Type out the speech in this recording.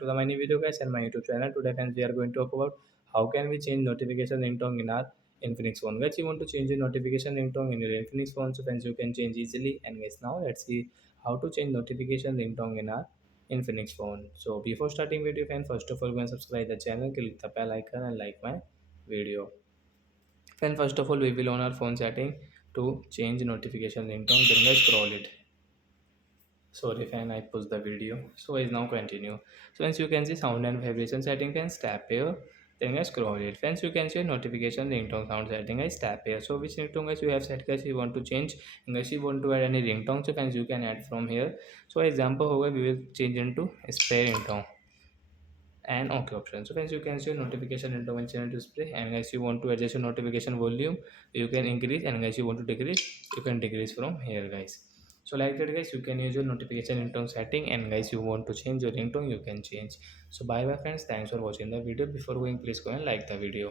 to the my new video guys and my YouTube channel. Today friends we are going to talk about how can we change notification ringtone in our Infinix phone. Guys, you want to change the notification ringtone in your Infinix phone, so friends you can change easily. And guys, now let's see how to change notification ringtone in our Infinix phone. So before starting video friends, first of all go and subscribe the channel, click the bell icon and like my video. Then first of all we will on our phone setting to change notification ringtone, then guys scroll it. Sorry fan, I pushed the video. So is now continue. So as you can see sound and vibration setting, fans tap here, then guys scroll it. Fans you can see notification ringtone sound setting, guys tap here. So which ringtone guys you have set, guys you want to change, and guys you want to add any ringtone, so fans you can add from here. So example however we will change into spray ringtone and okay option. So friends you can see notification intervention and display, and guys you want to adjust your notification volume, you can increase, and guys you want to decrease, you can decrease from here guys. So like that guys you can use your notification ringtone setting, and guys you want to change your ringtone you can change. So bye bye friends, thanks for watching the video. Before going please go and like the video.